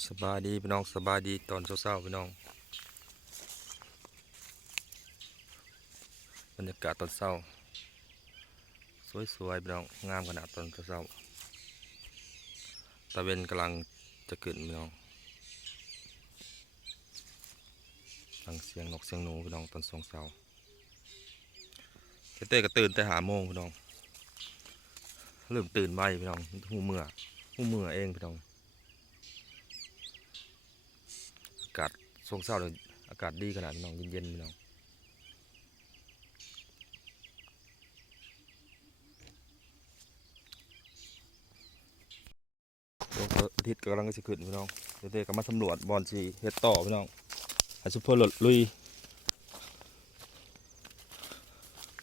สบายดีพี่น้องสบายดีตอนเช้าๆพี่น้องบรรยากาศตอนเช้า สวยๆพี่น้องงามขนาดตอนเช้าตะเวนกำลังจะขึ้นพี่น้องฟังเสียงนกเสียงหนูพี่น้องตอนสองเช้าเต้ก็ตื่นแต่หาโมงพี่น้องเริ่มตื่นไวพี่น้องหูเมื่อหูเมื่อเองพี่น้อง อากาศช่วงเช้าเลยอากาศดีขนาดนี้น้องเย็นๆพี่น้องดวงอาทิตย์กำลังจะขึ้นพี่น้องเด็กก็มาสำรวจบอลสีเฮ็ดต่อพี่น้องให้ซุปเปอร์หลดลุย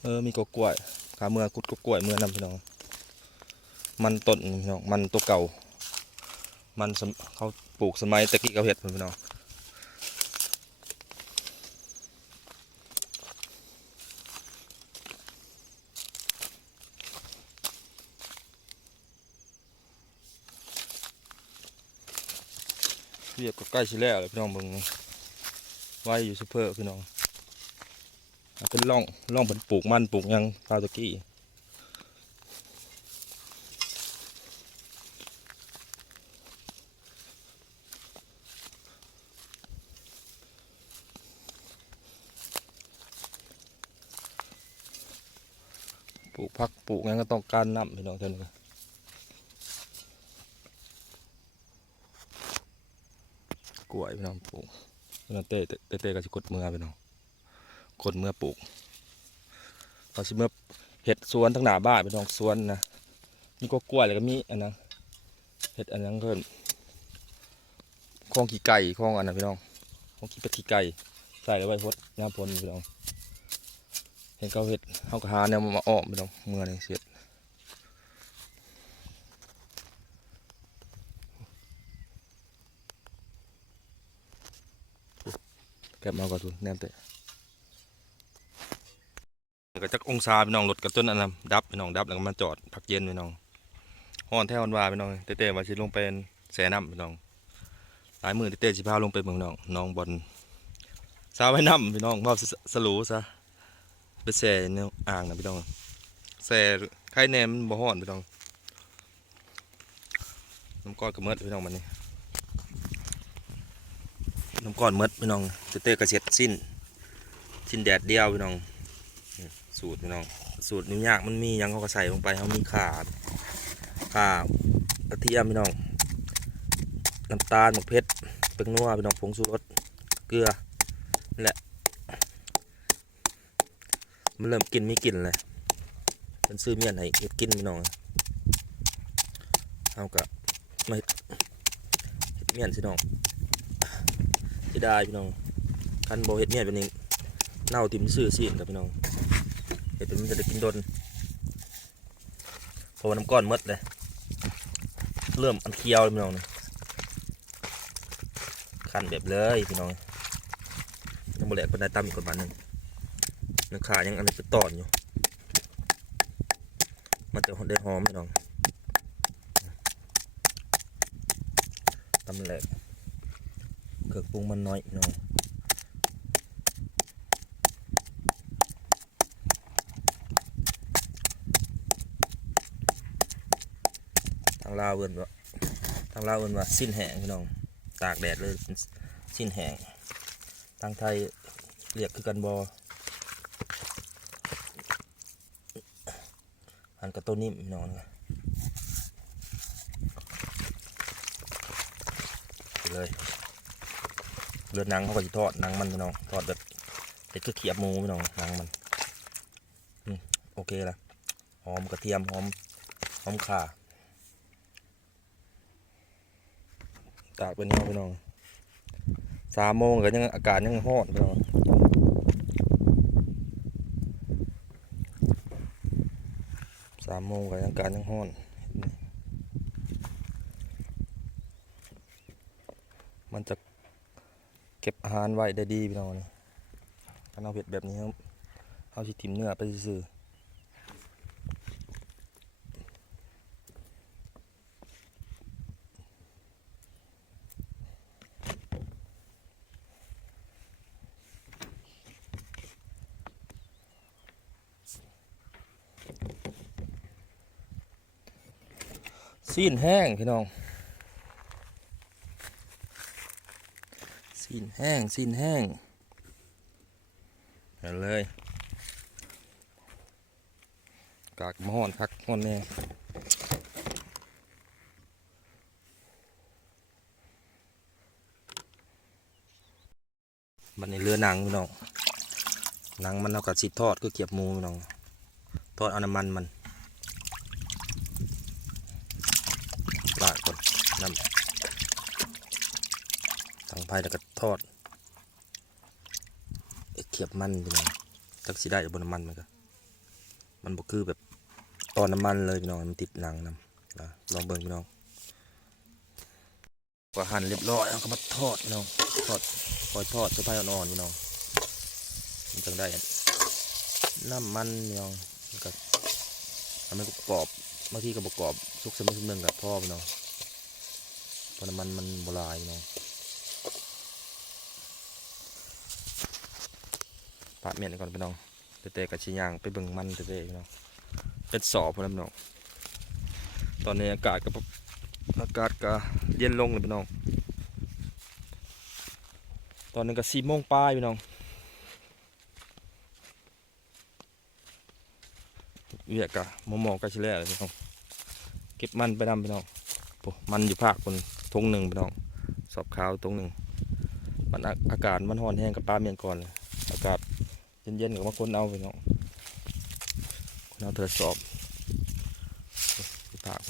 เออมีกกล้วยขาเมื่อกุดกกล้วยเมื่อนำพี่น้อง มันต้นพี่น้องมันตัวเก่า มันเขาปลูกสมัยตะกี้เขาเห็ดพี่น้อง เวียกก็ใกล้ชิแล้วเลยพี่น้องเบิ่งไว้อยู่ซูเปอร์พี่น้องเป็นร่องร่องเป็นปลูกมันปลูกยังคาวตะกี้ปลูกพักปลูกหยังก็ต้องการน้ำพี่น้องเท่านั้น กล้วยพี่น้องปลูกน้องเต้เต้เต้ก็จะกดเมื่อพี่น้องกดเมื่อปลูกเขาสิเมื่อเห็ดสวนทั้งหน้าบ้านพี่น้องสวนนะมีก็กล้วยแล้วก็มีอันนั้นเห็ดอันนั้นเพิ่นคลองขี้ไก่คลองอันนั้นพี่น้องคลองขี้เป็ดขี้ไก่ใส่ไว้พดน้ำพลพี่น้องเห็นเขาเห็ดเขาก็หาแนวมาอ้อมพี่น้องเมื่อนี่เสร็จ แก็บมาก่อนทุนแนมเตะก็จักองศาพี่น้องรถกระตุ้นอันนั้นดับพี่น้องดับแล้วก็มาจอดพักเย็นพี่น้องห้อนแท้ฮอนว่าพี่น้องเต้ๆว่าสิลงเป็นแสน้ำพี่น้องหลายมือเต้ๆสิพาลงไปเมืองน้องน้องบอลสาวไว้น้ำพี่น้องมอบสลูซะไปแส่ในอ่างนะพี่น้องแส่ไข่แนมบ่ฮ้อนพี่น้องน้ำก้อนกระเมิดพี่น้องมันนี่ น้ำก้อนมดพี่น้องเต้ๆกระเช็ดสิ้น สิ้นแดดเดียวพี่น้อง สูตรพี่น้อง สูตรนี่ยากมันมียังเขาก็ใส่ลงไปเขามีข่าข่ากระเทียมพี่น้อง น้ำตาลหมกเพชรเป็นนัวพี่น้องผงชูรสเกลือนี่แหละ มันเริ่มกินมีกลิ่นเลยเป็นซื้อเมียนให้เฮ็ดกินพี่น้องเอากะมาเฮ็ดเฮ็ดเมียนสิน้อง เสียดายพี่น้องคันโบเฮ็ดเนี่ยเป็นนี้เน่าติ่มซื่อสิกับพี่น้องเฮ็ดเป็นมันจะได้กินดนเพราะว่าน้ำก้อนมดเลยเริ่มอันเคียวพี่น้องคันแบบเลยพี่น้องน้ำโบแหลกเป็นได้ตำอีกกว่าบาทหนึ่งนื้อขายังอันนี้เป็นตอนอยู่มันจะได้หอมพี่น้องตำแหลก เครื่องปรุงมันน้อยหน่อยทางลาวเอินว่าทางลาวเอินว่าสิ้นแห้งพี่น้อง ตากแดดเลยสิ้นแห้งทางไทยเรียกคือกันบอหันกระต้นนิ่มน้องนะเลย เลือดหนังเขาก็จะทอดหนังมันพี่น้องทอดแบบเด็ดคือเขียบหมูพี่น้องหนังมันโอเคละหอมกระเทียมหอมหอมข่าตากเป็นเงาพี่น้องสามโมงก็ยังอากาศยังร้อนพี่น้องสามโมงก็ยังอากาศยังร้อนมันจะ เก็บอาหารไว้ได้ดีพี่น้องนี่ข้าวเผ็ดแบบนี้ครับข้าวชิทิ่มเนื้อไปซื้อซีนแห้งพี่น้อง ซีนแห้งซีนแห้งเอาเลย กากมะฮอนคักฮอนแน่บันในเรือหนังพี่น้องหนังมันเอากับสิทอดคือเกียบมูพี่น้อง ทอดเอาน้ำมันมันลาดก่อนน้ำ ทางภายแล้วก็ทอดเกียบมันพี่น้องจักสิได้บนน้ำมันมันก็มันบ่คือแบบตอนน้ำมันเลยพี่น้องมันติดหนังนำนะลองเบิ่งพี่น้องก็หั่นเรียบร้อยแล้วก็มาทอดพี่น้องทอดคอยทอดเสื้อผ้าอ่อนๆพี่น้องมันจังได้น้ำมันพี่น้องมันก็ทำให้กรอบบางทีก็บกอบสุกเสมอเมืองกับพ่อพี่น้องเพราะน้ำมันมันโบราณพี่น้อง ปะเมียนก่อนพี่น้องเตะๆกับชิยางไปเบิ่งมันเตะๆพี่น้องเป็นสอบพี่น้องตอนนี้อากาศก็อากาศก็เย็นลงเลยพี่น้อง ตอนนี้ก็สี่โมงปลายพี่น้องเวียกะมอมอกะชิแล้วเลยพี่น้องเก็บมันไปนำพี่น้องมันอยู่ภาคคนทงหนึ่งพี่น้อง สอบขาวตรงหนึ่งมันอาอากาศมันห่อนแห้งกับปลาเมียนก่อนเลยอากาศ เย็นๆกับมาคนเอาไปเนาะคนเอาเธอสอบไปปาก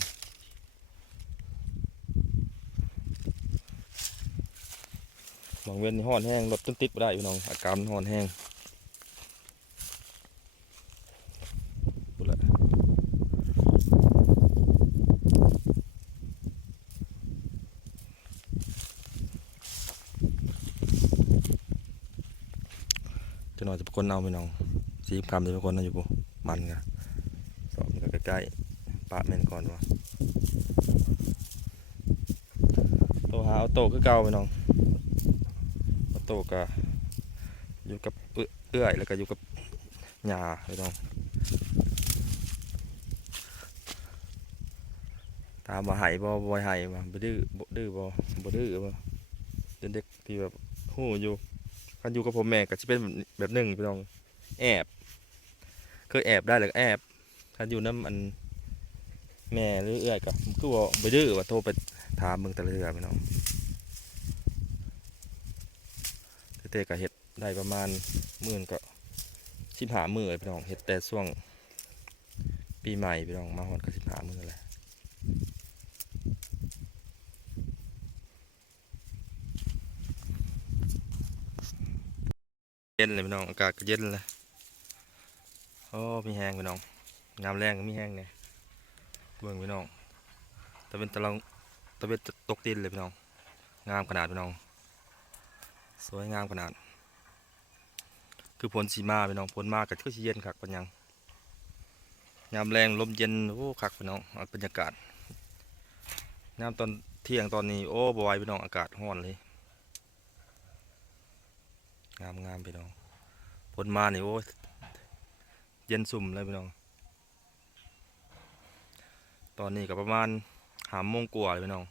บางเว้นนี่ห้อนแห้งรถต้นติ๊กไม่ได้พี่น้องอาการมันห้อนแห้ง จะนอนจะเป็นคนเอาพี่น้องสีคำจะเป็นคนเอาอยู่ปุ๊มันกะสอบมันก็ใกล้ๆปะเมนก่อนวะโตหาเอาโตคือเก่าพี่น้องเอาโตกะอยู่กับเอื้อยแล้วก็อยู่กับหญ้าพี่น้องตามมาไห้บ่บ่ไห้มาบ่ดื้อบ่ดื้อบ่บ่ดื้อบ่เป็นเด็กที่แบบหู้อยู่ คันอยู่กับผมแม่ก็จะเป็นแบบหนึ่งพี่น้อง แอบเคยแอบได้เลยแอบคันอยู่น้ำอันแม่หรือเอื้อยกับก็บอกไปดื้อว่าโทรไปถามมึงตละเรือพี่น้องเตะๆก็เห็ดได้ประมาณหมื่นก็สิบหามื่อพี่น้องเห็ดแต่ช่วงปีใหม่พี่น้องมาฮอดก็สิบหามือแหละ เย็นเลยพี่น้องอากาศก็เย็นเลยโอ้มีแห้งพี่น้องงามแรงก็มีแห้งเนี่ยเบิ่งพี่น้องตะเป็นตะลองตะเป็นตกดินเลยพี่น้องงามขนาดพี่น้อง สวยงามขนาด คือผลสีมาพี่น้องผลมากกับก็สีเย็นคักป็นหยังยามแรงลมเย็นโอ้คักพี่น้องอาบรรยากาศยามตอนเที่ยงตอนนี้โอ้บวายพี่น้องอากาศร้อนเลย งามงามพี่น้องผลมานี่โอ้เย็นสุ่มเลยพี่น้อง ตอนนี้ก็ประมาณห้าโมงกว่าเลยพี่น้อง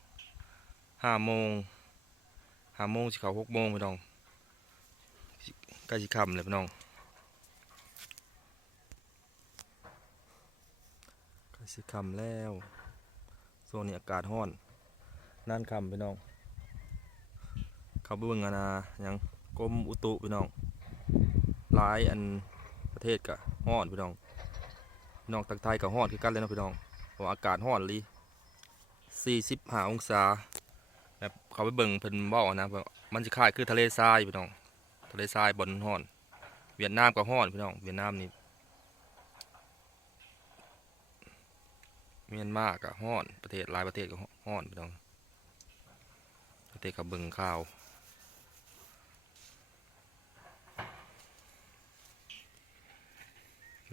ห้าโมงห้าโมงสิเขาหกโมงพี่น้องใกล้สิค่ำเลยพี่น้องใกล้สิค่ำแล้วโซนนี้อากาศร้อน นั่นค่ำพี่น้องเขาไปเบิ่งกันนะยัง กรมอุตุพี่น้องหลายอันประเทศก็ร้อนพี่น้องพี่น้องทางไทยก็ร้อนคือกันเลยนะพี่น้องเพราะว่าอากาศร้อนลี45องศาแบบเขาไปเบิ่งเพิ่นเว้านะมันสิคล้ายคือทะเลทรายพี่น้องทะเลทรายบนร้อน เวียดนามก็ร้อนพี่น้องเวียดนามนี่เมียนมาก็ร้อนประเทศหลายประเทศก็ร้อนพี่น้องประเทศก็เบิ่งข่าว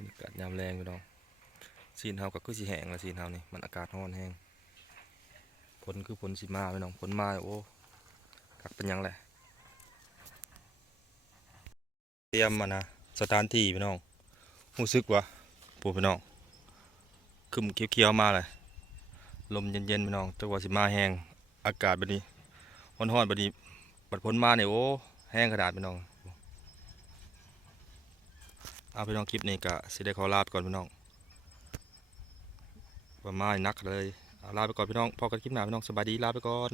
บรรยากาศยามแรงพี่น้องซีนเฮาก็คือสิแห้งละซีนเฮานี่มันอากาศร้อนแห้งผลคือผลสิมาพี่น้องผลมาโอ้กักเป็นยังแหละเตรียมมานะสถานที่พี่น้องรู้สึกว่าปูพี่น้องคึมเขียวๆมาเลยลมเย็นๆพี่น้องจังหวะสิมาแห้งอากาศแบบนี้ร้อนๆแบบนี้บัดพ้นมาเนี่ยโอ้แห้งขนาดพี่น้อง เอาพี่น้องคลิปนี้ก็สิได้ขอลาไปก่อนพี่น้องประมาณนักเลยเอาลาไปก่อนพี่น้องพอกันคลิปหน้าพี่น้องสบายดีลาไปก่อน